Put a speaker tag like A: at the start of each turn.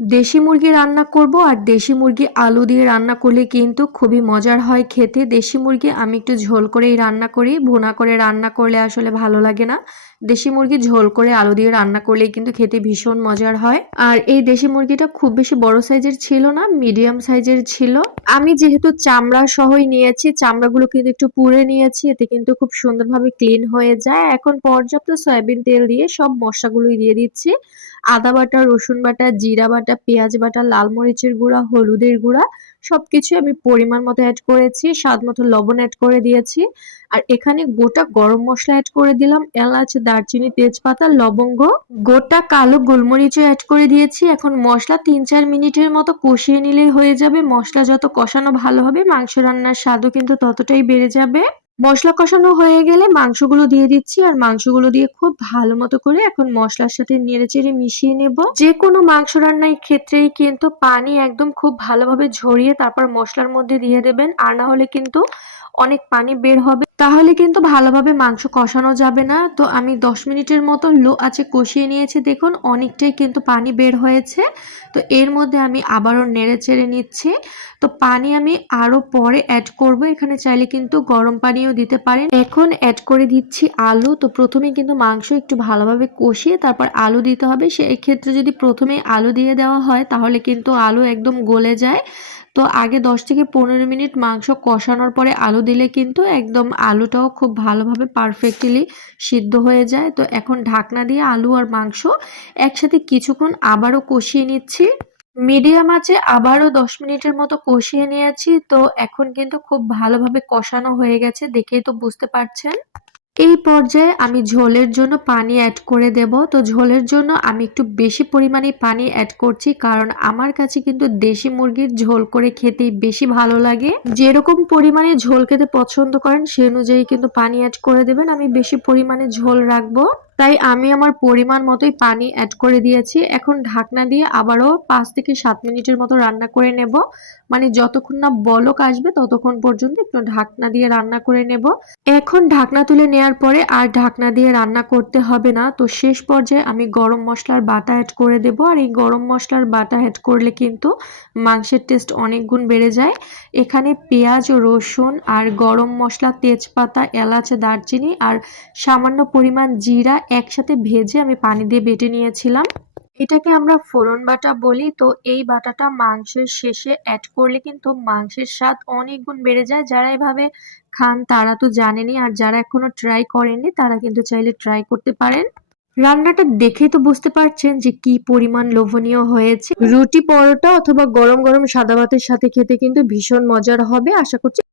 A: দেশি মুরগি রান্না করব আর দেশি মুরগি আলু দিয়ে রান্না করলে কিন্তু খুবই মজার হয় খেতে। দেশি মুরগি আমি একটু ঝোল করেই রান্না করি, ভুনা করে রান্না করলে আসলে ভালো লাগে না। দেশি মুরগি ঝোল করে আলু দিয়ে রান্না করলেই কিন্তু খেতে ভীষণ মজার হয়। আর এই দেশি মুরগিটা খুব বেশি বড় সাইজের ছিল না, মিডিয়াম সাইজের ছিল। আমি যেহেতু চামড়া সহই নিয়েছি, চামড়াগুলো কিন্তু একটু পুড়ে নিয়েছি, এতে কিন্তু খুব সুন্দরভাবে ক্লিন হয়ে যায়। এখন পর্যাপ্ত সয়াবিন তেল দিয়ে সব মশলাগুলোই দিয়ে দিচ্ছি। আদা বাটা, রসুন বাটা, জিরা বাটা পেঁয়াজ বাটা, লাল মরিচের গুঁড়া, হলুদের গুঁড়া, সবকিছু আমি পরিমাণ মতো অ্যাড করেছি, স্বাদ মতো লবণ অ্যাড করে দিয়েছি। আর এখানে গোটা গরম মশলা অ্যাড করে দিলাম, এলাচ, দারচিনি, তেজপাতা, লবঙ্গ, গোটা কালো গোলমরিচও অ্যাড করে দিয়েছি। এখন মশলা তিন চার মিনিটের মতো কষিয়ে নিলেই হয়ে যাবে। মশলা যত কষানো ভালো হবে, মাংস রান্নার স্বাদও কিন্তু ততটাই বেড়ে যাবে। মশলা কষানো হয়ে গেলে মাংসগুলো দিয়ে দিচ্ছি, আর মাংসগুলো দিয়ে খুব ভালো মতো করে এখন মশলার সাথে নেড়ে চেড়ে মিশিয়ে নেব। যে কোনো মাংস রান্নার ক্ষেত্রেই কিন্তু পানি একদম খুব ভালোভাবে ঝরিয়ে তারপর মশলার মধ্যে দিয়ে দেবেন, আর না হলে কিন্তু অনেক পানি বের হবে, তাহলে কিন্তু ভালোভাবে মাংস কষানো যাবে না। তো আমি দশ মিনিটের মতো লো আছে কষিয়ে নিয়েছি, দেখুন অনেকটাই কিন্তু পানি বের হয়েছে। তো এর মধ্যে আমি আবারও নেড়ে চেড়ে নিচ্ছি। তো পানি আমি আরও পরে অ্যাড করব, এখানে চাইলে কিন্তু গরম পানিও দিতে পারেন। এখন অ্যাড করে দিচ্ছি আলু। তো প্রথমে কিন্তু মাংস একটু ভালোভাবে কষিয়ে তারপর আলু দিতে হবে। সেই ক্ষেত্রে যদি প্রথমে আলু দিয়ে দেওয়া হয়, তাহলে কিন্তু আলু একদম গলে যায়। তো আগে দশ থেকে পনেরো মিনিট মাংস কষানোর পরে আলু দিলে কিন্তু একদম আলুটাও খুব ভালোভাবে পারফেক্টলি সিদ্ধ হয়ে যায়। তো এখন ঢাকনা দিয়ে আলু আর মাংস একসাথে কিছুক্ষণ আবারও কষিয়ে নিচ্ছি। মিডিয়াম আছে আবারও দশ মিনিটের মতো কষিয়ে নিয়েছি। তো এখন কিন্তু খুব ভালোভাবে কষানো হয়ে গেছে, দেখেই তো বুঝতে পারছেন। এই পর্যায়ে আমি ঝোলের জন্য পানি অ্যাড করে দেব। তো ঝোলের জন্য আমি একটু বেশি পরিমাণে পানি অ্যাড করছি কারণ আমার কাছে কিন্তু দেশি মুরগির ঝোল করে খেতেই বেশি ভালো লাগে। যেরকম পরিমাণে ঝোল খেতে পছন্দ করেন, সে অনুযায়ী কিন্তু পানি অ্যাড করে দেবেন। আমি বেশি পরিমাণে ঝোল রাখব। তাই আমি আমার পরিমাণ মতোই পানি অ্যাড করে দিয়েছি। এখন ঢাকনা দিয়ে আবারও পাঁচ থেকে সাত মিনিটের মতো রান্না করে নেব। মানে যতক্ষণ না বলক আসবে ততক্ষণ পর্যন্ত একটু ঢাকনা দিয়ে রান্না করে নেব। এখন ঢাকনা তুলে নেওয়ার পরে আর ঢাকনা দিয়ে রান্না করতে হবে না। তো শেষ পর্যায়ে আমি গরম মশলার বাটা অ্যাড করে দেব। আর এই গরম মশলার বাটা অ্যাড করলে কিন্তু মাংসের টেস্ট অনেক গুণ বেড়ে যায়। এখানে পেঁয়াজ ও রসুন আর গরম মশলা, তেজপাতা, এলাচ, দারচিনি আর সামান্য পরিমাণ জিরা একসাথে ভেজে আমি পানি দিয়ে বেটে নিয়েছিলাম। এটাকে আমরা ফোড়ন বাটা বলি, তো এই বাটাটা মাংসের শেষে অ্যাড করলে কিন্তু মাংসের স্বাদ অনেক গুণ বেড়ে যায়। যারা এভাবে খান তারা তো জানেনই, আর যারা এখনও ট্রাই করেননি তারা কিন্তু চাইলে ট্রাই করতে পারেন। রান্নাটা দেখে তো বুঝতে পারছেন যে কি পরিমাণ লোভনীয় হয়েছে। রুটি পরোটা অথবা গরম গরম সাদা ভাতের সাথে খেতে কিন্তু ভীষণ মজার হবে, আশা করছি